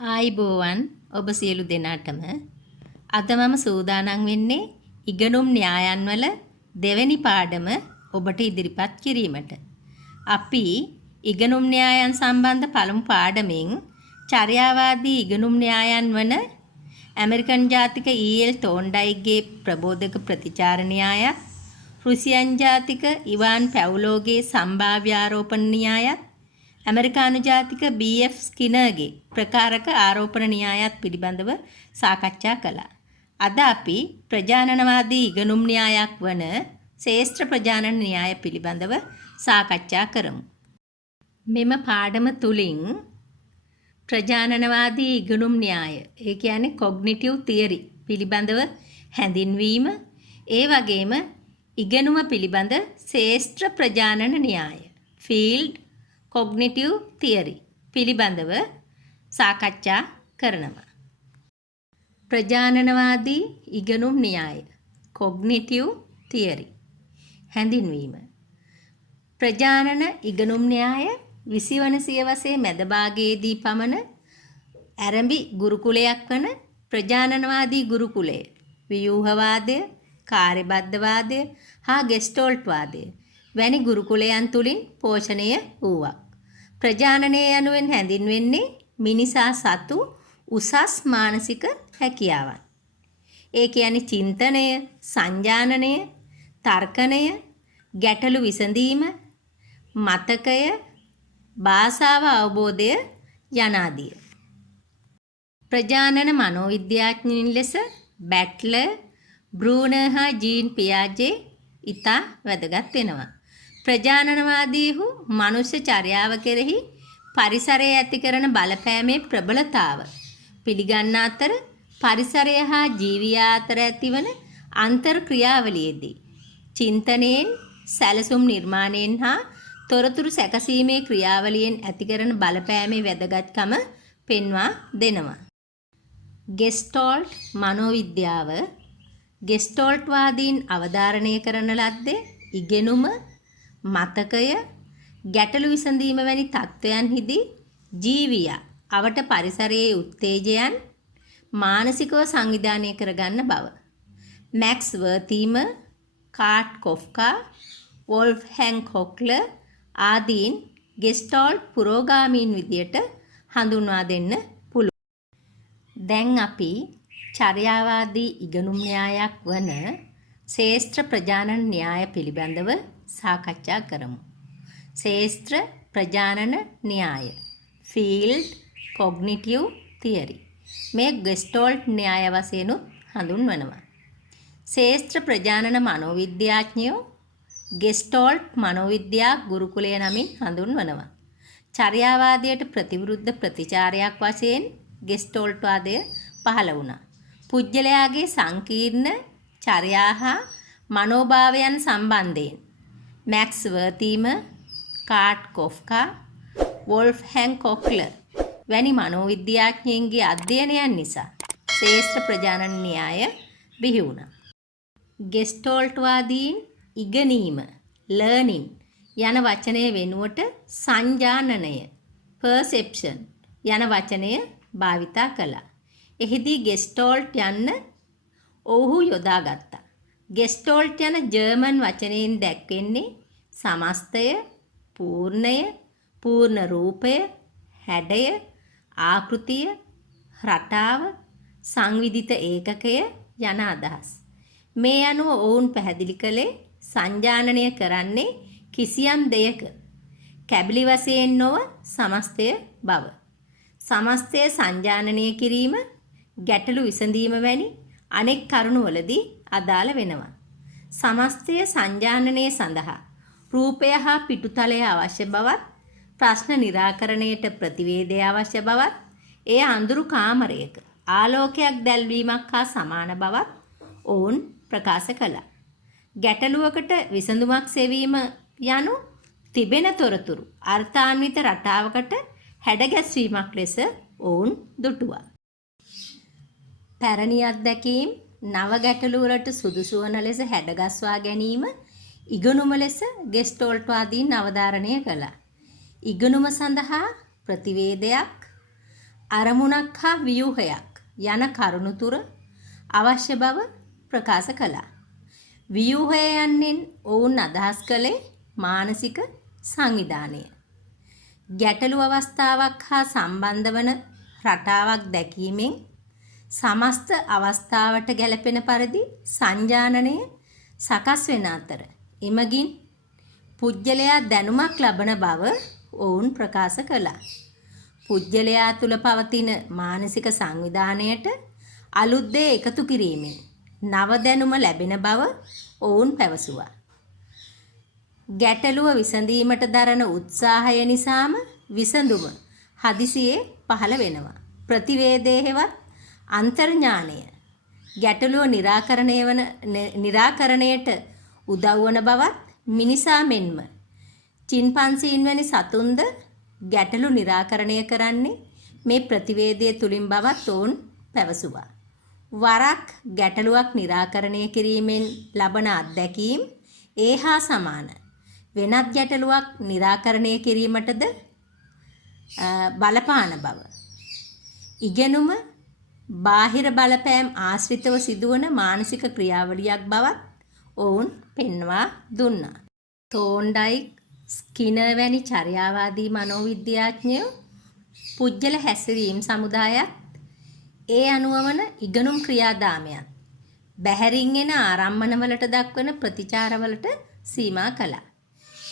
ආයිබෝවන් ඔබ සියලු දෙනාටම අද මම සූදානම් වෙන්නේ ඉගෙනුම් න්‍යායන් වල දෙවැනි පාඩම ඔබට ඉදිරිපත් කිරීමට. අපි ඉගෙනුම් න්‍යායන් සම්බන්ධ පළමු පාඩමෙන් චර්යාවාදී ඉගෙනුම් න්‍යායන් වන ඇමරිකන් ජාතික ඊ.එල්. තෝන්ඩයිගේ ප්‍රබෝධක ප්‍රතිචාර න්‍යායත්, රුසියන් ජාතික ඉවාන් පැව්ලෝගේ සම්භාව්‍ය ආරෝපණ න්‍යායත්, ඇමරිකානු ජාතික බී.එෆ්. ස්කිනර්ගේ ප්‍රකාරක ආරෝපණ න්‍යායත් පිළිබඳව සාකච්ඡා කළා. අද අපි ප්‍රජානනවාදී ඉගෙනුම් න්‍යායක් වන ශ්‍රේෂ්ඨ ප්‍රජානන න්‍යාය පිළිබඳව සාකච්ඡා කරමු. මෙම පාඩම තුලින් ප්‍රජානනවාදී ඉගෙනුම් න්‍යාය, ඒ කියන්නේ කොග්නිටිව් තියරි පිළිබඳව හැඳින්වීම, ඒ වගේම ඉගෙනුම පිළිබඳ ශ්‍රේෂ්ඨ ප්‍රජානන න්‍යාය, ෆීල්ඩ් කොග්නිටිව් තියරි පිළිබඳව සාකච්ඡා කරනවා. ප්‍රජානනවාදී ඉගෙනුම් න්‍යාය, කොග්නිටිව් තියරි හැඳින්වීම. ප්‍රජානන ඉගෙනුම් න්‍යාය 20 වන සියවසේ මැද භාගයේදී පමණ ආරම්භි ගුරුකුලයක් වන ප්‍රජානනවාදී ගුරුකුලය ව්‍යූහවාදය, කාර්යබද්ධවාදය හා ගෙස්ටෝල්ට් වාදය වැනි ගුරුකුලයන් තුලින් පෝෂණය වූවක්. ප්‍රජානනය යනුවෙන් හැඳින්වෙන්නේ මිනිසා සතු උසස් මානසික හැකියාවන්. ඒ කියන්නේ චින්තනය, සංජානනය, තර්කණය, ගැටලු විසඳීම, මතකය, භාෂාව අවබෝධය යනාදිය. ප්‍රජානන මනෝවිද්‍යාඥයින් ලෙස බැට්ලර්, බ්‍රූනර් හා ජීන් පියාජේ ඉතා වැදගත් වෙනවා. ප්‍රජානනවාදීහු මනුෂ්‍ය චර්යාව කෙරෙහි පරිසරය ඇති කරන බලපෑමේ ප්‍රබලතාව පිළිගන්න අතර පරිසරය හා ජීවියා අතර ඇතිවන අන්තර් ක්‍රියාවලියේදී චින්තනයෙන්, සැලසුම් නිර්මාණයෙන් හා තොරතුරු සැකසීමේ ක්‍රියාවලියෙන් ඇති කරන බලපෑමේ වැදගත්කම පෙන්වා දෙනවා. ගෙස්ටෝල්ට් මනෝවිද්‍යාව ගෙස්ටෝල්ට්වාදීන් අවධාරණය කරන ලද්දේ ඉගෙනුම, මතකය, ගැටලු විසඳීම වැනි තත්ත්වයන්හිදී ජීවියා අවට පරිසරයේ උත්තේජයන් මානසිකව සංවිධානය කරගන්න බව. මැක්ස් වර්තීමර්, කාට් කොෆ්කා, වොල්ෆ්හැංග් කොක්ලර් ආදීන් ගෙස්ටෝල්ට් පුරෝගාමීන් විදියට හඳුන්වා දෙන්න පුළුවන්. දැන් අපි චර්යාවාදී ඉගෙනුම් න්‍යායක් වන ශ්‍රේෂ්ඨ ප්‍රජානන න්‍යාය පිළිබඳව සාකච්ඡා කරමු. ශ්‍රේෂ්ඨ ප්‍රජානන න්‍යාය, ෆීල්ඩ් කොග්නිටිව් තියරි. මේ ගෙස්ටෝල්ට් න්‍යාය වශයෙන් හඳුන්වනවා. ශ්‍රේෂ්ඨ ප්‍රජානන මනෝවිද්‍යාඥයෝ ගෙස්ටෝල්ට් මනෝවිද්‍යා ගුරුකුලය නමින් හඳුන්වනවා. චර්යාවාදයට ප්‍රතිවිරුද්ධ ප්‍රතිචාරයක් වශයෙන් ගෙස්ටෝල්ට් වාදය පහළ වුණා. පුජ්‍යලයාගේ සංකීර්ණ චර්යා හා මනෝභාවයන් සම්බන්ධයෙන් මැක්ස් වර්තීමර්, කාට් කොෆ්කා, වොල්ෆ්හැංග් කොක්ලර් වැනි මනෝවිද්‍යාඥයින්ගේ අධ්‍යයනයන් නිසා ශ්‍රේෂ්ඨ ප්‍රජානන න්‍යාය බිහි වුණා. ගෙස්ටෝල්ට්වාදීන් ඉගෙනීම, ලර්නින් යන වචනය වෙනුවට සංජානනය, පර්සෙප්ෂන් යන වචනය භාවිතා කළා. එහිදී ගෙස්ටෝල්ට් යන්න ඔවුහු යොදාගත්තා. ගෙස්ටෝල්ට් යන ජර්මන් වචනයෙන් දැක්වෙන්නේ සමස්තය, පූර්ණය, පූර්ණ රූපය, හැඩය, ආකෘතිය, රටාව, සංවිධිත ඒකකය යන අදහස්. මේ අනුව ඔවුන් පැහැදිලි කළේ සංජානනය කරන්නේ කිසියම් දෙයක කැබලි වශයෙන් නොව සමස්තය බව. සමස්තය සංජානනය කිරීම, ගැටලු විසඳීම වැනි අනෙක් කරුණුවලදී අදාළ වෙනවා. සමස්තය සංජානනය සඳහා රූපය හා පිටුතලය අවශ්‍ය බවත්, ප්‍රශ්න निराකරණයට ප්‍රතිවේදය අවශ්‍ය බවත්, එය අඳුරු කාමරයක ආලෝකයක් දැල්වීමක් හා සමාන බවත් ඔවුන් ප්‍රකාශ කළා. ගැටලුවකට විසඳුමක් සෙවීම යනු තිබෙන තොරතුරු අර්ථාන්විත රටාවකට හැඩගැස්වීමක් ලෙස ඔවුන් දුටුවා. පැරණි අත්දැකීම් නව ගැටලු වලට සුදුසු වන ලෙස හැඩගස්වා ගැනීම ඉගෙනුම ලෙස ගෙස්ටෝල්ට්වාදීන් අවධාරණය කළා. ඉගෙනුම සඳහා ප්‍රතිවේදයක්, අරමුණක් හා ව්‍යුහයක් යන කරුණු තුර අවශ්‍ය බව ප්‍රකාශ කළා. ව්‍යුහය යන්නෙන් ඔවුන් අදහස් කළේ මානසික සංවිධානය. ගැටලු අවස්ථාවක් හා සම්බන්ධ වන රටාවක් දැකීමෙන් සමස්ත අවස්ථාවට ගැලපෙන පරිදි සංජානනය සකස් වෙන අතර එමගින් පුජ්‍යලයා දැනුමක් ලබන බව ඔවුන් ප්‍රකාශ කළා. පුජ්‍යලයා තුල පවතින මානසික සංවිධානයට අලුත් දේ එකතු කිරීමෙන් නව දැනුම ලැබෙන බව ඔවුන් පැවසුවා. ගැටලුව විසඳීමට දරන උත්සාහය නිසාම විසඳුම හදිසියේ පහළ වෙනවා. ප්‍රතිවේදයේවත් අන්තර්ඥානය ගැටලුව निराකරණයට උදව් වන බවත් මිනිසා මෙන්ම චිම්පන්සීන් වැනි සතුන්ද ගැටලු निराකරණය කරන්නේ මේ ප්‍රතිවේදයේ තුලින් බවත් ඔවුන් පැවසුවා. වරක් ගැටලුවක් निराකරණය කිරීමෙන් ලබන අත්දැකීම් ඒහා සමාන වෙනත් ගැටලුවක් निराකරණය කිරීමටද බලපාන බව. ඉගෙනුම බාහිර බලපෑම් ආශ්‍රිතව සිදුවන මානසික ක්‍රියාවලියක් බවත් ඔවුන් පෙන්වා දුන්නා. තෝන්ඩයික්, ස්කිනර් වැනි චර්යාවාදී මනෝවිද්‍යාඥයෝ පුජ්‍යල හැසිරීම් සමුදායත් ඒ අනුව වන ඉගෙනුම් ක්‍රියාදාමයන් බැහැරින් එන ආරම්මණවලට දක්වන ප්‍රතිචාරවලට සීමා කළා.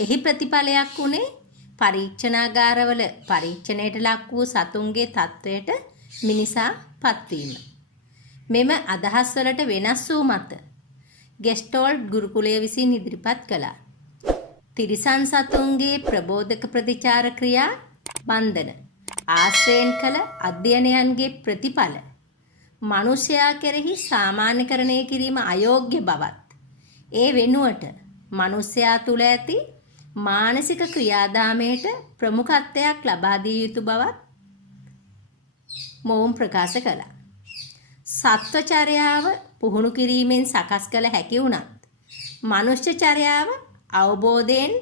එහි ප්‍රතිඵලයක් වුණේ පරීක්ෂණාගාරවල පරීක්ෂණයට ලක් වූ සතුන්ගේ තත්වයට මිනිසා පත්වීම. මෙම අදහස් වලට වෙනස් වූ මත ගෙස්ටෝල්ට් ගුරුකුලය විසින් ඉදිරිපත් කළා. තිරිසන් සතුන්ගේ ප්‍රබෝධක ප්‍රතිචාර ක්‍රියා බන්ධන ආශ්‍රයෙන් කළ අධ්‍යයනයන්ගේ ප්‍රතිඵල මනුෂ්‍යයා කෙරෙහි සාමාන්‍යකරණය කිරීම අයෝග්‍ය බවත් ඒ වෙනුවට මනුෂ්‍යයා තුළ ඇති මානසික ක්‍රියාදාමයට ප්‍රමුඛත්වයක් ලබා දිය යුතු බවත් මොවුන් ප්‍රකාශ කළා. සත්වචර්යාව පුහුණු කිරීමෙන් සකස් කළ හැකි වුණත් මනුෂ්‍ය චර්යාව අවබෝධයෙන්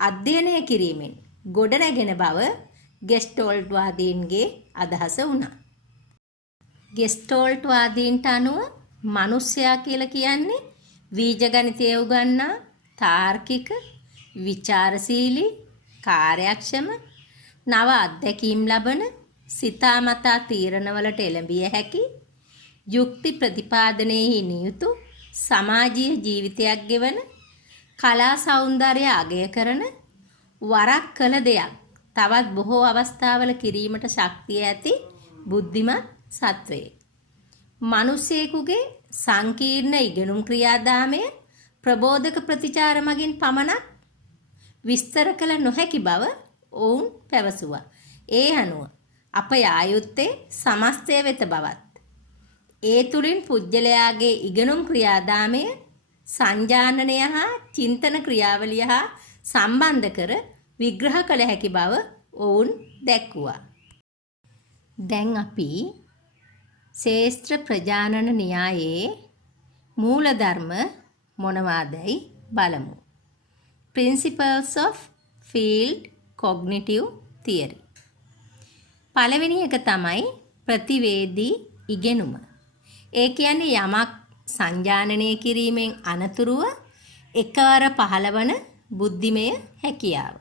අධ්‍යයනය කිරීමෙන් ගොඩනැගෙන බව ගෙස්ටෝල්ට් වාදීන්ගේ අදහස වුණා. ගෙස්ටෝල්ට් වාදීන්ට අනුව මනුෂ්‍යයා කියලා කියන්නේ බීජගණිතය උගන්නා තාර්කික, විචාරශීලී, කාර්යක්ෂම, නව අත්දැකීම් ලබන, සිතාමතා තීරණවලට එළඹිය හැකි, යුක්ති ප්‍රතිපාදනයෙහි නියුතු සමාජීය ජීවිතයක් ගෙවන, කලා සෞන්දර්ය අගය කරන, වරක් කළ දෙයක් තවත් බොහෝ අවස්ථාවල කිරීමට ශක්තිය ඇති බුද්ධිමත් සත්වයෙක්. මිනිසෙකුගේ සංකීර්ණ ඉගෙනුම් ක්‍රියාදාමය ප්‍රබෝධක ප්‍රතිචාර මගින් පමණක් විස්තර කළ නොහැකි බව ඔවුන් පැවසුවා. ඒ අනුව අප යා යුත්තේ සමස්තය වෙත බවත් ඒ තුලින් පුජ්‍යලයාගේ ඉගෙනුම් ක්‍රියාදාමය සංජානනය හා චින්තන ක්‍රියාවලිය හා සම්බන්ධ කර විග්‍රහ කළ හැකි බව ඔවුන් දැක්වුවා. දැන් අපි ශේෂ්ත්‍ර ප්‍රජානන න්‍යායයේ මූලධර්ම මොනවාදයි බලමු. Principles of Field Cognitive Theory. පළවෙනි එක තමයි ප්‍රතිවේදී ඉගෙනුම. ඒ කියන්නේ යමක් සංජානනය කිරීමෙන් අනතුරුව එකවර පහළවන බුද්ධිමය හැකියාව.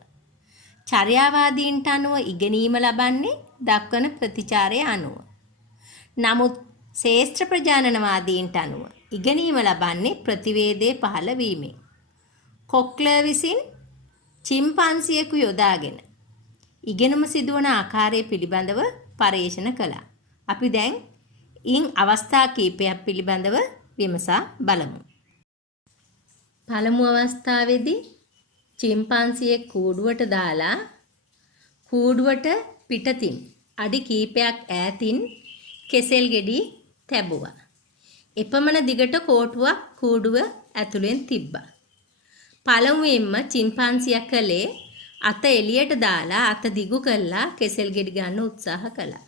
චර්යාවාදීන්ට අනුව ඉගෙනීම ලබන්නේ දක්වන ප්‍රතිචාරය අනුව. නමුත් ශේෂ්ත්‍ර ප්‍රජානනවාදීන්ට අනුව ඉගෙනීම ලබන්නේ ප්‍රතිවේදයේ පහළ වීමෙන්. කොක්ලර් විසින් චිම්පන්සියෙකු යොදාගෙන ඉගෙනුම සිදුවන ආකාරය පිළිබඳව පරීක්ෂණ කළා. අපි දැන් ඉන් අවස්ථා කීපයක් පිළිබඳව විමසා බලමු. පළමු අවස්ථාවේදී චිම්පන්සියෙක් කූඩුවට දාලා කූඩුවට පිටතින් අඩි කීපයක් ඈතින් කෙසෙල් ගෙඩි තැබුවා. එපමණ දිගට කෝටුවක් කූඩුව ඇතුලෙන් තිබ්බා. පළමුවෙන්ම චිම්පන්සියා කළේ අත එළියට දාලා අත දිගු කළා කෙසෙල් ගෙඩි ගන්න උත්සාහ කළා.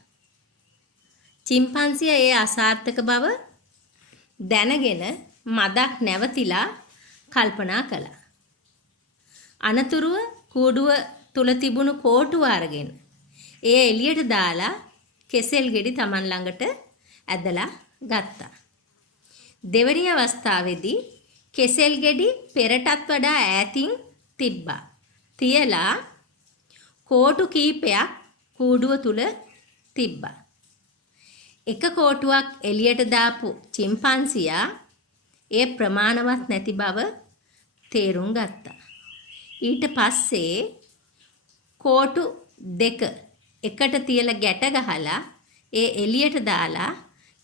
චිම්පන්සියා ඒ අසාර්ථක බව දැනගෙන මදක් නැවතිලා කල්පනා කළා. අනතුරුව කූඩුව තුල තිබුණු කෝටුව අරගෙන එය එළියට දාලා කෙසෙල් ගෙඩි Taman ළඟට ඇදලා ගත්තා. දෙවැනි අවස්ථාවේදී කෙසෙල් ගෙඩි පෙරටත් වඩා ඈතින් තිබ්බා. තියලා කෝටු කීපයක් කූඩුව තුල තිබ්බා. එක කෝටුවක් එළියට දාපු චිම්පන්සියා ඒ ප්‍රමාණවත් නැති බව තේරුම් ගත්තා. ඊට පස්සේ කෝටු දෙක එකට තියලා ගැට ගහලා ඒ එළියට දාලා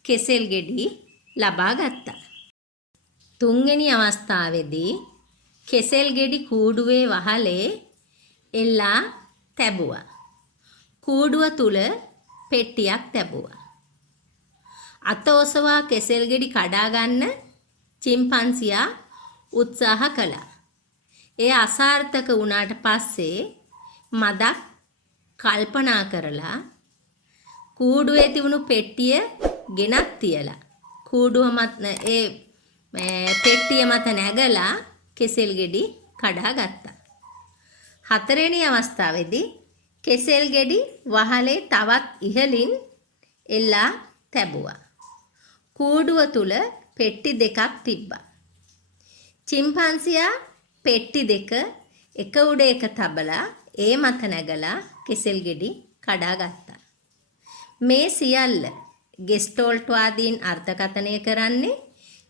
කෙසෙල් ගෙඩි ලබා ගත්තා. තුන්වෙනි අවස්ථාවේදී කෙසෙල් ගෙඩි කූඩුවේ වහලේ එල්ලා තැබුවා. කූඩුව තුල පෙට්ටියක් තැබුවා. අත ඔසවා කෙසෙල් ගෙඩි කඩා ගන්න චිම්පන්සියා උත්සාහ කළා. ඒ අසාර්ථක වුණාට පස්සේ මදක් කල්පනා කරලා කූඩුවේ තිබුණු පෙට්ටිය ගෙනත් තියලා කූඩුව මත ඒ පෙට්ටිය මත නැගලා කෙසෙල් ගෙඩි කඩා ගත්තා. හතරවෙනි අවස්ථාවේදී කෙසෙල් ගෙඩි වහලේ තවත් ඉහළින් එල්ලා තැබුවා. කූඩුව තුල පෙට්ටි දෙකක් තිබ්බා. චිම්පන්සියා පෙට්ටි දෙක එක උඩ එක තබලා ඒ මත නැගලා කෙසෙල් ගෙඩි කඩා ගත්තා. මේ සියල්ල ගෙස්ටෝල්ට් වාදීන් අර්ථකථනය කරන්නේ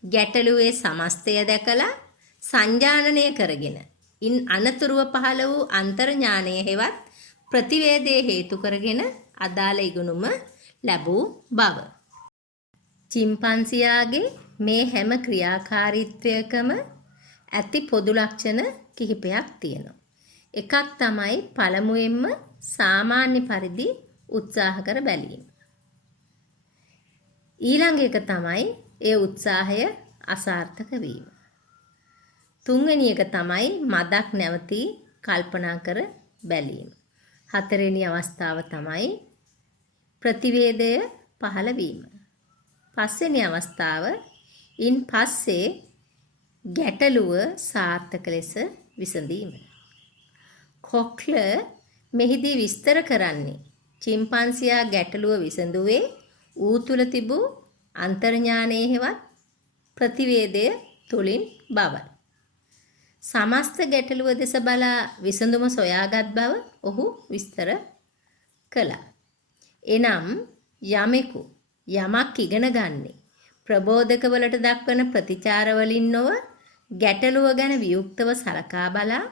ගැටලුවේ සමස්තය දැකලා සංජානනය කරගෙන ඉන් අනතුරුව පහළ වූ අන්තර්ඥානය හෙවත් ප්‍රතිවේදයේ හේතු කරගෙන අදාළ ඉගෙනුම ලැබූ බව. චිම්පන්සියාගේ මේ හැම ක්‍රියාකාරීත්වයකම ඇති පොදු ලක්ෂණ කිහිපයක් තියෙනවා. එකක් තමයි පළමුවෙන්ම සාමාන්‍ය පරිදි උත්සාහ කර බැලීම. ඊළඟ එක තමයි ඒ උත්සාහය අසාර්ථක වීම. තුන්වෙනි එක තමයි මදක් නැවතී කල්පනා කර බැලීම. හතරවෙනි අවස්ථාව තමයි ප්‍රතිවේදය පහළ වීම. පස්වෙනි අවස්ථාව ඉන් පස්සේ ගැටලුව සාර්ථක ලෙස විසඳීම. කොක්ලර් මෙහිදී විස්තර කරන්නේ චිම්පන්සියා ගැටලුව විසඳුවේ ඌ තුල තිබූ අන්තර්ඥානයේ හෙවත් ප්‍රතිවේදය තුලින් බවයි. සමස්ත ගැටලුව දෙස බලා විසඳුම සොයාගත් බව ඔහු විස්තර කළා. එනම් යමෙකු යමක් ඉගෙන ගන්නේ ප්‍රබෝධකවලට දක්වන ප්‍රතිචාර වලින් නොව ගැටලුව ගැන වියුක්තව සලකා බලා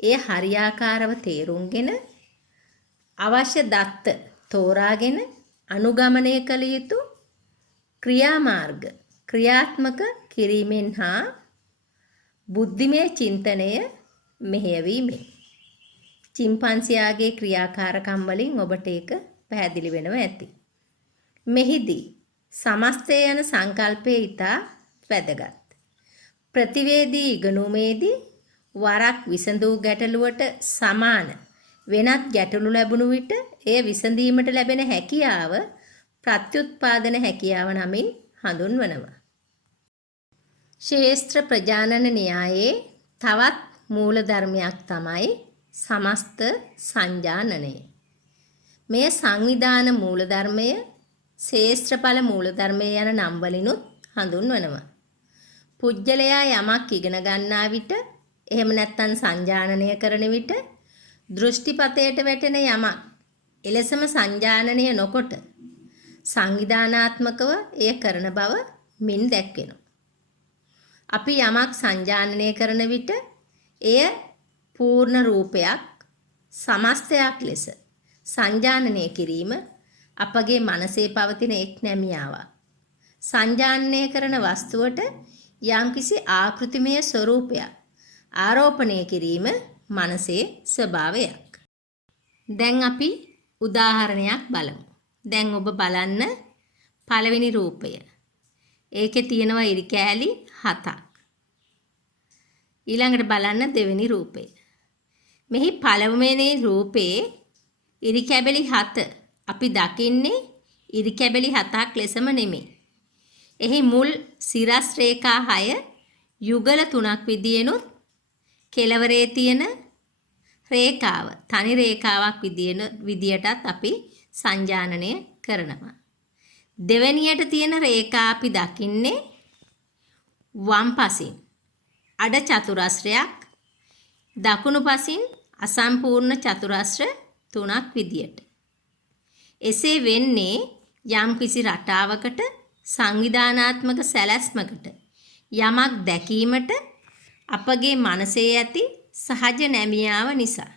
ඒ හරියාකාරව තේරුම්ගෙන අවශ්‍ය දත්ත තෝරාගෙන අනුගමනය කළ යුතු ක්‍රියාමාර්ග ක්‍රියාත්මක කිරීමෙන් හා බුද්ධිමය චින්තනය මෙහෙයවීමෙන්. චිම්පන්සියාගේ ක්‍රියාකාරකම් වලින් ඔබට ඒක පැහැදිලි වෙනවා ඇති. මෙහිදී සමස්තය යන සංකල්පය ඉතා වැදගත්. ප්‍රතිවේදී ඉගෙනුමේදී වරක් විසඳූ ගැටලුවට සමාන වෙනත් ගැටලු ලැබුණු විට එය විසඳීමට ලැබෙන හැකියාව ප්‍රත්‍යුත්පාදන හැකියාව නමින් හඳුන්වනවා. ශේෂ්ත්‍ර ප්‍රජානන න්‍යායයේ තවත් මූල ධර්මයක් තමයි සමස්ත සංජානනය. මේ සංවිධාන මූල ධර්මය ශේෂ්ත්‍රඵල මූල ධර්මය යන නම් වලිනුත් හඳුන්වනවා. පුජ්‍යලයා යමක් ඉගෙන ගන්නා විට එහෙම නැත්නම් සංජානනය කරන විට දෘෂ්ටිපතයට වැටෙන යමක් එලෙසම සංජානනය නොකොට සංවිධානාත්මකව එය කරන බව මින් දැක්වෙනවා. අපි යමක් සංජානනය කරන විට එය පූර්ණ රූපයක් සමස්තයක් ලෙස සංජානනය කිරීම අපගේ මනසේ පවතින එක් නැමියාවක්. සංජානනය කරන වස්තුවට යම්කිසි ආකෘතිමය ස්වરૂපයක් ආරෝපණය කිරීම මනසේ ස්වභාවයක්. දැන් අපි උදාහරණයක් බලමු. දැන් ඔබ බලන්න පළවෙනි රූපය. ඒකේ තියෙනවා ඉරි කෑලි 7ක්. ඊළඟට බලන්න දෙවෙනි රූපය. මෙහි පළවෙනි රූපේ ඉරි කැබලි 7 අපි දකින්නේ ඉරි කැබලි 7ක් ලෙසම නෙමෙයි. එහි මුල් සිරස් රේඛා 6 යුගල 3ක් විදියෙනුත් කෙළවරේ තියෙන රේඛාව තනි රේඛාවක් විදියටත් අපි සංජානනය කරනවා. දෙවැනියට තියෙන රේඛා අපි දකින්නේ වම් පසින් අඩ චතුරස්‍රයක් දකුණු පසින් අසම්පූර්ණ චතුරස්‍ර 3ක් විදියට. එසේ වෙන්නේ යම් කිසි රටාවකට සංවිධානාත්මක සැලැස්මකට යමක් දැකීමට අපගේ මනසේ ඇති සහජ නැමියාව නිසා.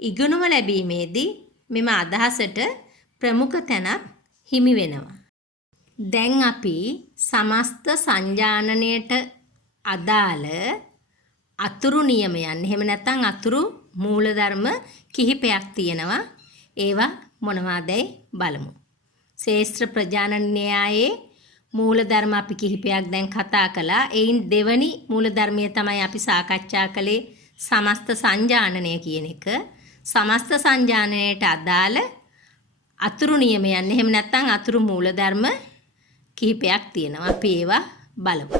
ඉගෙනුම ලැබීමේදී මෙම අදහසට ප්‍රමුඛ තැනක් හිමි වෙනවා. දැන් අපි සමස්ත සංජානනයට අදාළ අතුරු නියමයන් එහෙම නැත්නම් අතුරු මූලධර්ම කිහිපයක් තියෙනවා. ඒවා මොනවාදයි බලමු. ශේෂ්ත්‍ර ප්‍රජානන න්‍යායයේ මූලධර්ම අපි කිහිපයක් දැන් කතා කළා. එයින් දෙවනි මූලධර්මය තමයි අපි සාකච්ඡා කළේ සමස්ත සංජානනය කියන එක. සමස්ත සංජානනයට අදාළ අතුරු නියමයන් එහෙම නැත්නම් අතුරු මූලධර්ම කිහිපයක් තියෙනවා. අපි ඒවා බලමු.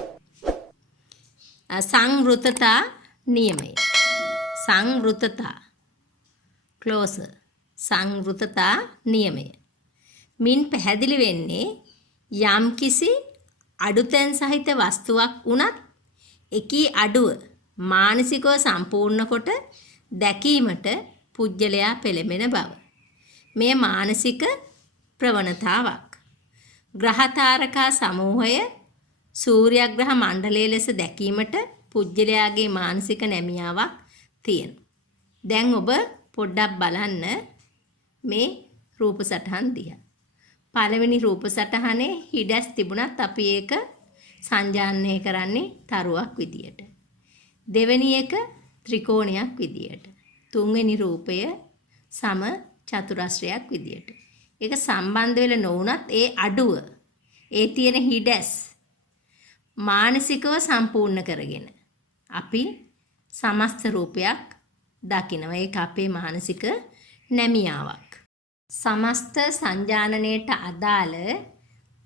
සංවෘතතා නියමය. සංවෘතතා ක්ලෝසර් සංවෘතතා නියමය. මින් පැහැදිලි වෙන්නේ යම්කිසි අඩුතැන් සහිත වස්තුවක් වුණත් එකී අඩුව මානසිකව සම්පූර්ණ කොට දැකීමට පුජ්‍යලයා පෙළඹෙන බව. මේ මානසික ප්‍රවණතාවක්. ග්‍රහතාරකා සමූහය සූර්යග්‍රහ මණ්ඩලය ලෙස දැකීමට පුජ්‍යලයාගේ මානසික නැමියාවක් තියෙනවා. දැන් ඔබ පොඩ්ඩක් බලන්න මේ රූප සටහන් දිහා. පළවෙනි රූප සටහනේ හිඩැස් තිබුණත් අපි ඒක සංජානනය කරන්නේ තරුවක් විදියට. දෙවෙනි එක ත්‍රිකෝණයක් විදියට. තුන්වෙනි රූපය සම චතුරස්‍රයක් විදියට. ඒක සම්බන්ධ වෙලා නොවුනත් ඒ අඩුව ඒ තියෙන හිඩැස් මානසිකව සම්පූර්ණ කරගෙන අපි සමස්ත රූපයක් දකිනවා. ඒක අපේ මානසික නැමියාවක්. සමස්ත සංජානනයට අදාළ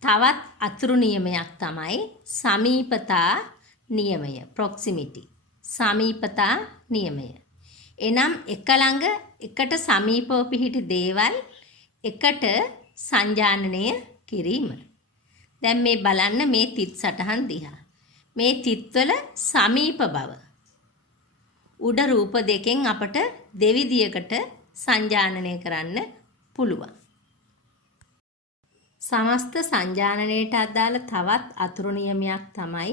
තවත් අතුරු නියමයක් තමයි සමීපතා නියමය. ප්‍රොක්සිමිටි. සමීපතා නියමය. එනම් එක ළඟ එකට සමීපව පිහිටි දේවල් එකට සංජානනය කිරීම. දැන් මේ බලන්න මේ තිත් සටහන් දිහා. මේ තිත්වල සමීප බව. උඩ රූප දෙකෙන් අපට දෙවිදියකට සංජානනය කරන්න පුළුවන්. සමස්ත සංජානනයට අදාළ තවත් අතුරු නියමයක් තමයි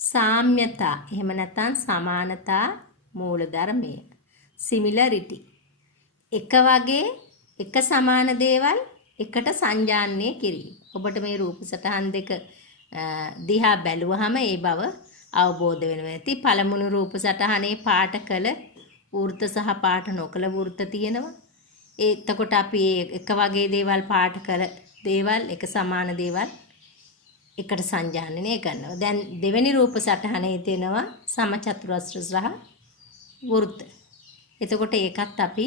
සාම්‍යතා. එහෙම නැත්නම් සමානතා මූලධර්මය. සිමිලරිටි. එක වගේ එක සමාන දේවල් එකට සංජානනය කිරීම. ඔබට මේ රූප සටහන් දෙක දිහා බැලුවහම ඒ බව අවබෝධ වෙනවා ඇති. පළමුණු රූප සටහනේ පාට කළ වෘත්ත සහ පාට නොකළ වෘත්ත තියෙනවා. එතකොට අපි එක වගේ දේවල් පාට කළ දේවල් එක සමාන දේවල් එකට සංජානනය කරනවා. දැන් දෙවෙනි රූප සටහනේ තියෙනවා සමචතුරස්‍ර සහ වෘත්ත. එතකොට ඒකත් අපි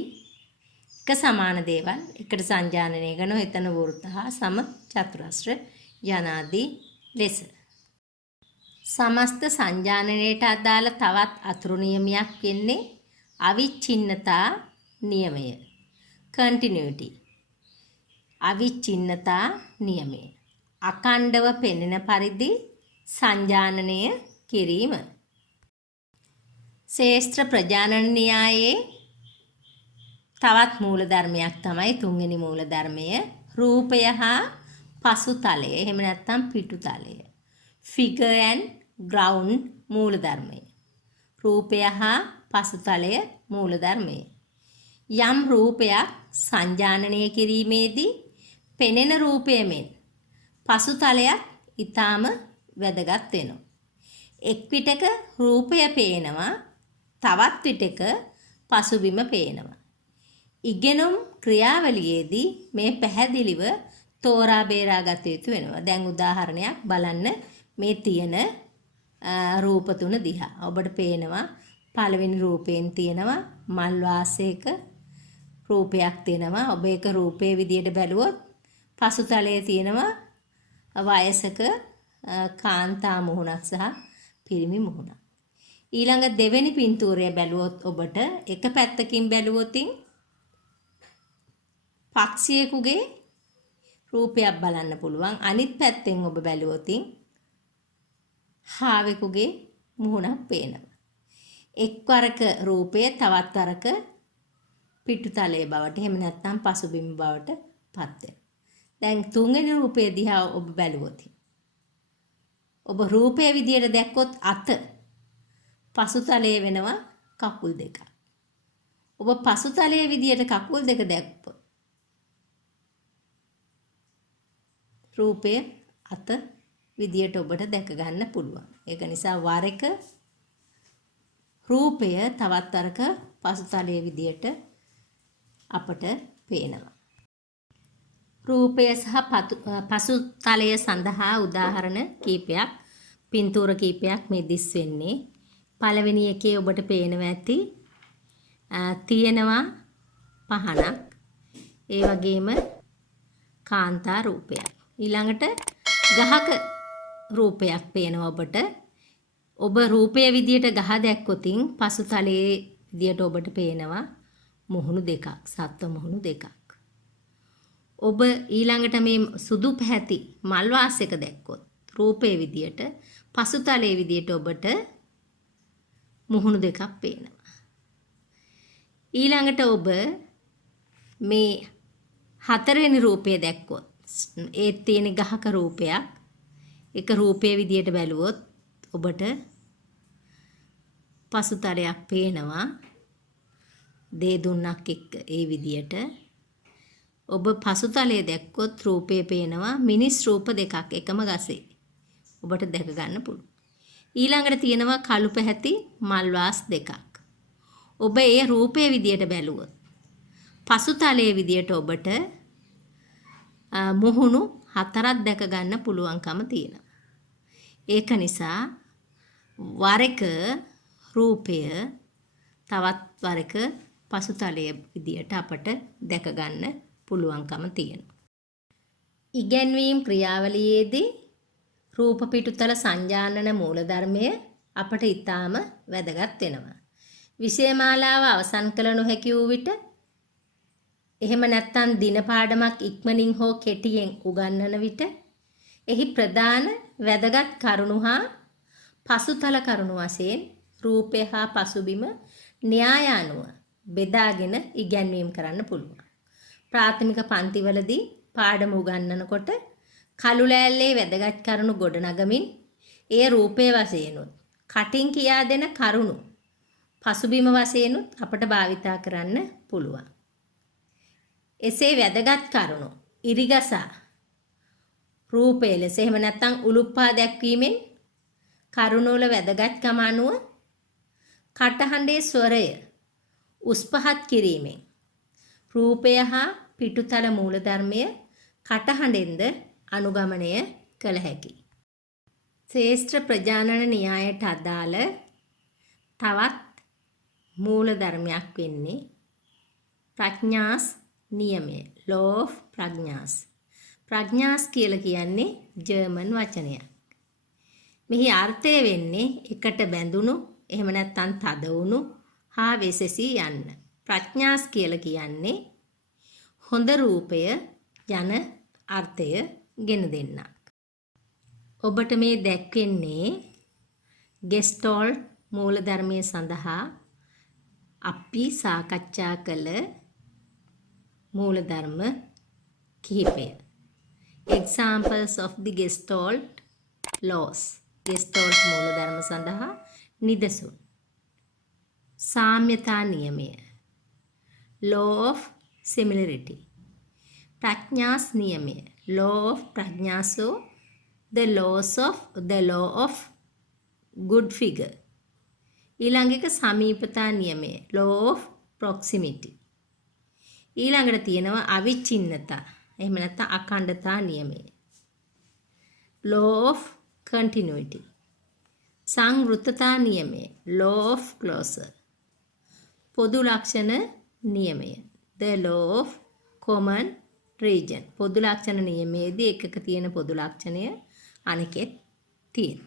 එක සමාන දේවල් එකට සංජානනය කරනවා. එතන වෘත්ත හා සම චතුරස්‍ර යනාදී ලෙස. සමස්ත සංජානනයට අදාළ තවත් අතුරු නියමයක් වෙන්නේ අවිච්ඡින්නතා නියමය. continuity. අවිච්ඡින්නතා නියමය. අඛණ්ඩව පෙනෙන පරිදි සංජානනය කිරීම. ශේෂ්ත්‍ර ප්‍රජානන න්‍යායයේ තවත් මූලධර්මයක් තමයි තුන්වෙනි මූලධර්මය රූපය හා පසුතලය. එහෙම නැත්නම් පිටුතලය. figure and ground මූලධර්මය. රූපය හා පසුතලය මූලධර්මය. යම් රූපයක් සංජානනය කිරීමේදී පෙනෙන රූපය මෙන් පසුතලයක් ඊටාම වැදගත් වෙනවා. එක් විටක රූපය පේනවා, තවත් විටක පසුබිම පේනවා. ඉගෙනුම් ක්‍රියාවලියේදී මේ පැහැදිලිව තෝරා බේරා ගත යුතු වෙනවා. දැන් උදාහරණයක් බලන්න මේ තියෙන රූප තුන දිහා. ඔබට පේනවා පළවෙනි රූපයෙන් තියෙනවා මල් වාසයක රූපයක් තියෙනවා. ඔබ ඒක රූපයේ විදියට බැලුවොත් පසුතලයේ තියෙනවා වයසක කාන්තා මුහුණක් සහ පිරිමි මුහුණක්. ඊළඟ දෙවෙනි පින්තූරය බැලුවොත් ඔබට එක පැත්තකින් බැලුවොත් පක්ෂියෙකුගේ රූපයක් බලන්න පුළුවන්. අනිත් පැත්තෙන් ඔබ බැලුවොත් හාවෙකුගේ මුහුණක් පේනවා. එක්වරක රූපය තවත් වරක පිටුතලයේ බවට එහෙම නැත්නම් පසුබිම බවට පත් වෙනවා. දැන් තුන්වෙනි රූපය දිහා ඔබ බැලුවොත් ඔබ රූපයේ විදියට දැක්කොත් අත පසුතලයේ වෙනවා කකුල් දෙක. ඔබ පසුතලයේ විදියට කකුල් දෙක දැක්කොත් රූපය අත විදියට ඔබට දැක ගන්න පුළුවන්. ඒක නිසා වර එක රූපය තවත් වරක පසුතලයේ විදියට අපට පේනවා. රූපය සහ පසුතලය සඳහා උදාහරණ කීපයක් පින්තූර කීපයක් මේ දිස් වෙන්නේ. පළවෙනි එකේ ඔබට පේනවා ඇති තියෙනවා පහනක්. ඒ වගේම කාන්තා රූපයක්. ඊළඟට ගහක රූපයක් පේනවා ඔබට. ඔබ රූපය විදියට ගහ දැක්කොතින් පසුතලයේ විදියට ඔබට පේනවා මුහුණු දෙකක්, සත්ව මුහුණු දෙකක්. ඔබ ඊළඟට මේ සුදු පැහැති මල් වාසයක දැක්කොත් රූපයේ විදියට පසුතලයේ විදියට ඔබට මුහුණු දෙකක් පේනවා. ඊළඟට ඔබ මේ හතරවෙනි රූපය දැක්කොත් ඒ තියෙන ගහක රූපයක් එක රූපයේ විදියට බැලුවොත් ඔබට පසුතලයක් පේනවා දේදුන්නක් එක්ක ඒ විදියට. ඔබ පසුතලයේ දැක්කොත් රූපය පේනවා මිනිස් රූප දෙකක් එකම ගසේ. ඔබට දැක ගන්න පුළුවන්. ඊළඟට තියෙනවා කළු පැහැති මල් වාස් දෙකක්. ඔබ ඒ රූපයේ විදියට බැලුවොත් පසුතලයේ විදියට ඔබට මුහුණු හතරක් දැක ගන්න පුළුවන්කම තියෙනවා. ඒක නිසා වර එක රූපය තවත් වර එක පසුතලයේ විදියට අපට දැක ගන්න පුළුවන්කම තියෙනවා. ඉගැන්වීම් ක්‍රියාවලියේදී රූප පිටුතල සංජානන මූලධර්මය අපට ඊටාම වැදගත් වෙනවා. විෂයමාලාව අවසන් කළ නොහැකි වූ විට එහෙම නැත්නම් දින පාඩමක් ඉක්මනින් හෝ කෙටියෙන් උගන්වන විට එහි ප්‍රධාන වැදගත් කරුණු හා පසුතල කරුණු වශයෙන් රූපය හා පසුබිම න්‍යාය අනුව බෙදාගෙන ඉගැන්වීම් කරන්න පුළුවන්. ප්‍රාථමික පන්තිවලදී පාඩම උගන්වනකොට කළු ලෑල්ලේ වැදගත් කරුණු ගොඩනගමින් ඒ රූපයේ වශයෙන් කටින් කියා දෙන කරුණු පසුබිම වශයෙන් අපට භාවිතා කරන්න පුළුවන්. එසේ වැදගත් කරුණු ඉරිගසා රූපය ලෙස එහෙම නැත්නම් උලුප්පා දැක්වීමෙන් කරුණු වල වැදගත්කම අනුව කටහඬේ ස්වරය උස් පහත් කිරීමෙන් රූපය හා පිටුතල මූලධර්මය කටහඬෙන්ද අනුගමනය කළ හැකියි. ශ්‍රේෂ්ඨ ප්‍රජානන න්‍යායට අදාළ තවත් මූලධර්මයක් වෙන්නේ ප්‍රඥාස් නියමය law of ප්‍රඥාස්. ප්‍රඥාස් කියලා කියන්නේ ජර්මන් වචනයක්. මෙහි අර්ථය වෙන්නේ එකට බැඳුණු එහෙම නැත්නම් තද වුණු හා වෙසසී යන්න. ප්‍රඥාස් කියලා කියන්නේ හොඳ රූපය යන අර්ථය ගෙන දෙන්නක්. ඔබට මේ දැක්වෙන්නේ ගෙස්ටෝල්ට් මූලධර්මයේ සඳහා අපි සාකච්ඡා කළ මූලධර්ම කිහිපය. Examples of the Gestalt laws. Gestalt මූලධර්ම සඳහා නිදසුන්. සාම්‍යතා නියමය. Law of similarity. ප්‍රඥාස් නියමය. Law of ප්‍රඥාසෝ the law of good figure. ඊළඟ එක සමීපතා නියමය. Law of proximity. ඊළඟට තියෙනවා අවිච්ඡින්නතා. එහෙම නැත්නම් අඛණ්ඩතා නියමය. Law of continuity. සංවෘත්තතා නියමය. Law of closure. පොදු ලක්ෂණ නියමය. The law of common region. පොදු ලක්ෂණ නියමයේදී එකක තියෙන පොදු ලක්ෂණය අනිකෙත් තියෙන.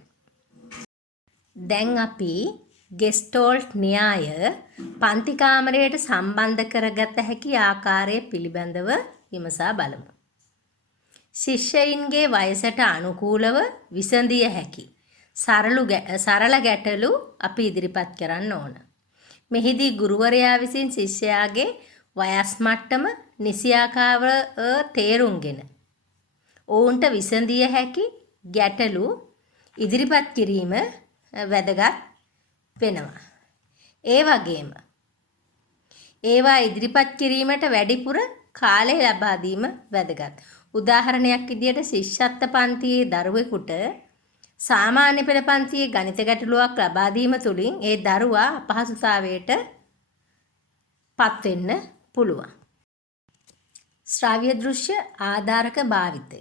දැන් අපි ගෙස්ටෝල්ට් න්‍යාය පන්ති කාමරයට සම්බන්ධ කරගත හැකි ආකාරය පිළිබඳව විමසා බලමු. ශිෂ්‍යයින්ගේ වයසට අනුකූලව විසඳිය හැකි සරල ගැටලු අපි ඉදිරිපත් කරන්න ඕන. මෙහිදී ගුරුවරයා විසින් ශිෂ්‍යයාගේ වයස් මට්ටම නිසියාකාරව තේරුම්ගෙන ඔවුන්ට විසඳිය හැකි ගැටලු ඉදිරිපත් කිරීම වැදගත් වෙනවා. ඒ වගේම ඒවා ඉදිරිපත් කිරීමට වැඩිපුර කාලය ලබා දීම වැදගත්. උදාහරණයක් විදියට ශිෂ්‍යත්ව පන්තියේ දරුවෙකුට සාමාන්‍ය පෙළ පන්තියේ ගණිත ගැටලුවක් ලබා දීම තුළින් ඒ දරුවා අපහසුතාවයට පත් වෙන්න පුළුවන්. ශ්‍රාව්‍ය දෘශ්‍ය ආධාරක භාවිතය.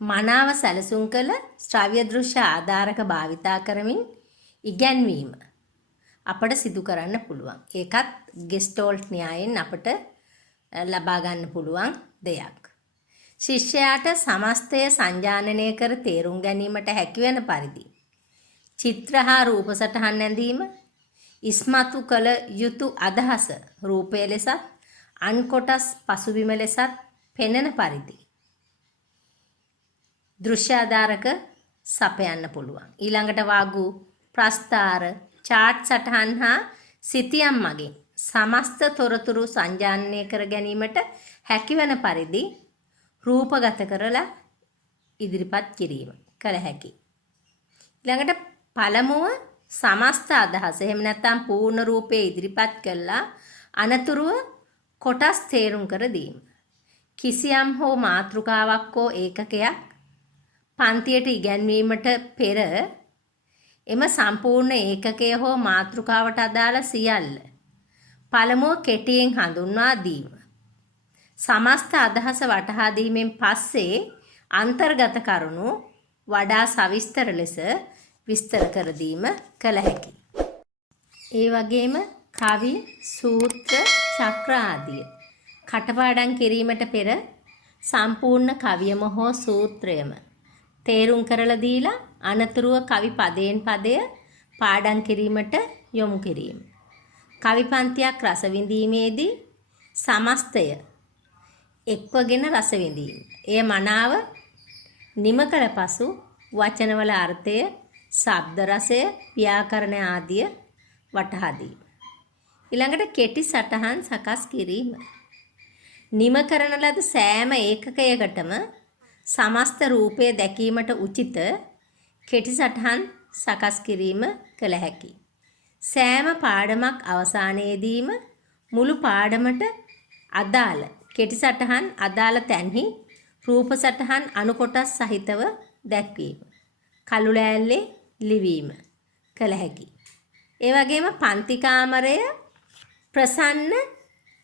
මනාව සැලසුම් කළ ශ්‍රාව්‍ය දෘශ්‍ය ආධාරක භාවිතා කරමින් ඉගැන්වීම අපට සිදු කරන්න පුළුවන්. ඒකත් ගෙස්ටෝල්ට් න්‍යායෙන් අපට ලබා ගන්න පුළුවන් දෙයක්. ශිෂ්‍යයාට සමස්තය සංජානනය කර තේරුම් ගැනීමට හැකිවන පරිදි චිත්‍ර හා රූප සටහන් ඇඳීම, ඉස්මතු කළ යුතු අදහස රූපය ලෙසත් අන් කොටස් පසුබිම ලෙසත් පෙනෙන පරිදි දෘශ්‍යාධාරක සපයන්න පුළුවන්. ඊළඟට වාගු ප්‍රස්ථාර චාට් සටහන් හා සිතියම් මගින් සමස්ත තොරතුරු සංජානනය කර ගැනීමට හැකිවන පරිදි රූපගත කරලා ඉදිරිපත් කිරීම කළ හැකි. ඊළඟට පළමුව සමස්ත අදහස එහෙම නැත්නම් පූර්ණ රූපේ ඉදිරිපත් කළා අනතුරුව කොටස් තේරුම් කර දීම. කිසියම් හෝ මාතෘකාවක් හෝ ඒකකයක් පන්තියට ඉගැන්වීමට පෙර එම සම්පූර්ණ ඒකකය හෝ මාතෘකාවට අදාළ සියල්ල පළමුව කෙටියෙන් හඳුන්වා දීම. සමස්ත අදහස වටහා දීමෙන් පස්සේ අන්තර්ගත කරුණු වඩා සවිස්තර ලෙස විස්තර කර දීම කළ හැකියි. ඒ වගේම කවි, සූත්‍ර, චක්‍ර ආදිය කටපාඩම් කිරීමට පෙර සම්පූර්ණ කවියම හෝ සූත්‍රයම තේරුම් කරලා දීලා අනතුරුව කවි පදයෙන් පදය පාඩම් කිරීමට යොමු කිරීම. කවි පන්තියක් රස විඳීමේදී සමස්තය එක්වගෙන රස විඳීම. එය මනාව නිම කළ පසු වචනවල අර්ථය, ශබ්ද රසය, ව්‍යාකරණ ආදිය වටහා දීම. ඊළඟට කෙටි සටහන් සකස් කිරීම. නිම කරන ලද සෑම ඒකකයකටම සමස්ත රූපය දැකීමට උචිත කෙටි සටහන් සකස් කිරීම කළ හැකියි. සෑම පාඩමක් අවසානයේදීම මුළු පාඩමට අදාළ කෙටි සටහන් අදාළ තැන්හි රූප සටහන් අණු කොටස් සහිතව දැක්වීම. කළු ලෑල්ලේ ලිවීම කළ හැකියි. ඒ වගේම පන්ති කාමරය ප්‍රසන්න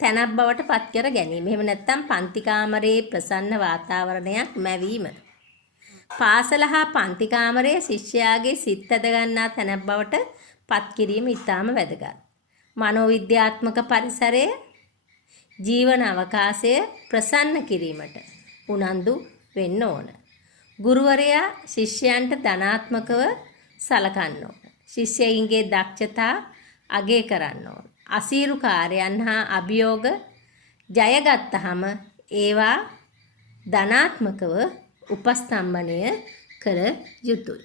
තැනක් බවට පත් කර ගැනීම. එහෙම නැත්නම් පන්ති කාමරයේ ප්‍රසන්න වාතාවරණයක් මැවීම. පාසල හා පන්ති කාමරයේ ශිෂ්‍යයාගේ සිත් ඇද ගන්නා තැනක් බවට පත් කිරීම ඉතාම වැදගත්. මනෝවිද්‍යාත්මක පරිසරය ජීවන අවකාශය ප්‍රසන්න කිරීමට උනන්දු වෙන්න ඕන. ගුරුවරයා ශිෂ්‍යයන්ට ධනාත්මකව සලකන්න ඕන. ශිෂ්‍යයින්ගේ දක්ෂතා අගය කරන්න ඕන. අසීරු කාර්යයන් හා අභියෝග ජයගත්තහම ඒවා ධනාත්මකව උපස්තම්භනය කළ යුතුය.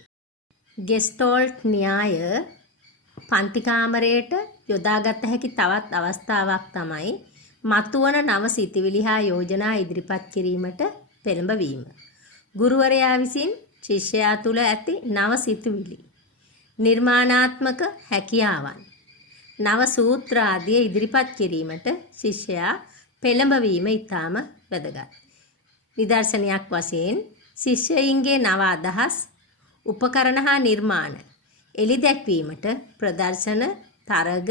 ගෙස්ටෝල්ට් න්‍යාය පන්ති කාමරයට යොදාගත හැකි තවත් අවස්ථාවක් තමයි මතුවන නව සිතිවිලි හා යෝජනා ඉදිරිපත් කිරීමට පෙළඹවීම. ගුරුවරයා විසින් ශිෂ්‍යයා තුළ ඇති නව සිතුවිලි, නිර්මාණාත්මක හැකියාවන්, නව සූත්‍ර ආදිය ඉදිරිපත් කිරීමට ශිෂ්‍යයා පෙළඹවීම ඉතාම වැදගත්. නිදර්ශනයක් වශයෙන් ශිෂ්‍යයින්ගේ නව අදහස්, උපකරණ හා නිර්මාණ එළි දැක්වීමට ප්‍රදර්ශන, තරග,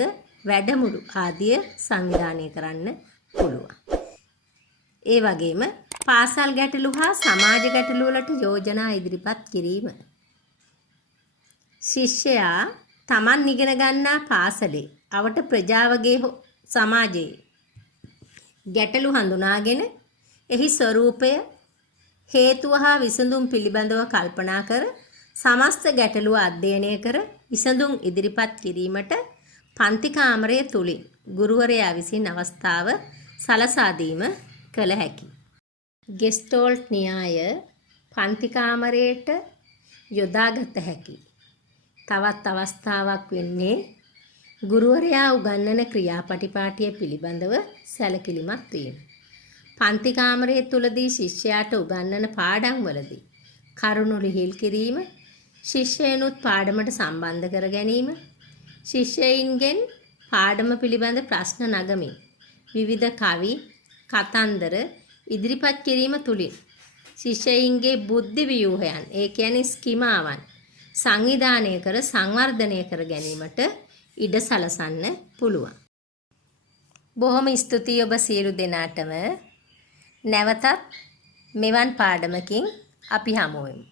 වැඩමුළු ආදිය සංවිධානය කරන්න පුළුවන්. ඒ වගේම පාසල් ගැටලු හා සමාජ ගැටලු වලට යෝජනා ඉදිරිපත් කිරීම. ශිෂ්‍යයා තමන් ඉගෙන ගන්නා පාසලේ අවට ප්‍රජාවගේ සමාජයේ ගැටලු හඳුනාගෙන එහි ස්වરૂපය, හේතුව හා විසඳුම් පිළිබඳව කල්පනා කර සමස්ත ගැටලුව අධ්‍යයනය කර විසඳුම් ඉදිරිපත් කිරීමට පන්ති කාමරය තුලින් ගුරුවරයා විසින් අවස්ථාව සලසා දීම කළ හැකියි. ගෙස්ටෝල්ට් න්‍යාය පන්ති කාමරයට යොදාගත හැකි. තවත් අවස්ථාවක් වෙන්නේ ගුරුවරයා උගන්වන ක්‍රියාපටිපාටිය පිළිබඳව සැලකිලිමත් වීම. පන්ති කාමරය තුලදී ශිෂ්‍යයාට උගන්වන පාඩම්වලදී කරුණු ලිහිල් කිරීම, ශිෂ්‍යයනුත් පාඩමට සම්බන්ධ කර ගැනීම, ශිෂ්‍යයින්ගෙන් පාඩම පිළිබඳ ප්‍රශ්න නගමින් විවිධ කවි, කතන්දර ඉදිරිපත් කිරීම තුලින් ශිෂ්‍යයින්ගේ බුද්ධි ව්‍යුහයන්, ඒ කියන්නේ ස්කිමාවන් සංවිධානය කර සංවර්ධනය කර ගැනීමට ඉඩ සලසන්න පුළුවන්. බොහොම ස්තුතියි ඔබ සියලු දෙනාටම. නැවතත් මෙවන් පාඩමකින් අපි හමු වෙමු.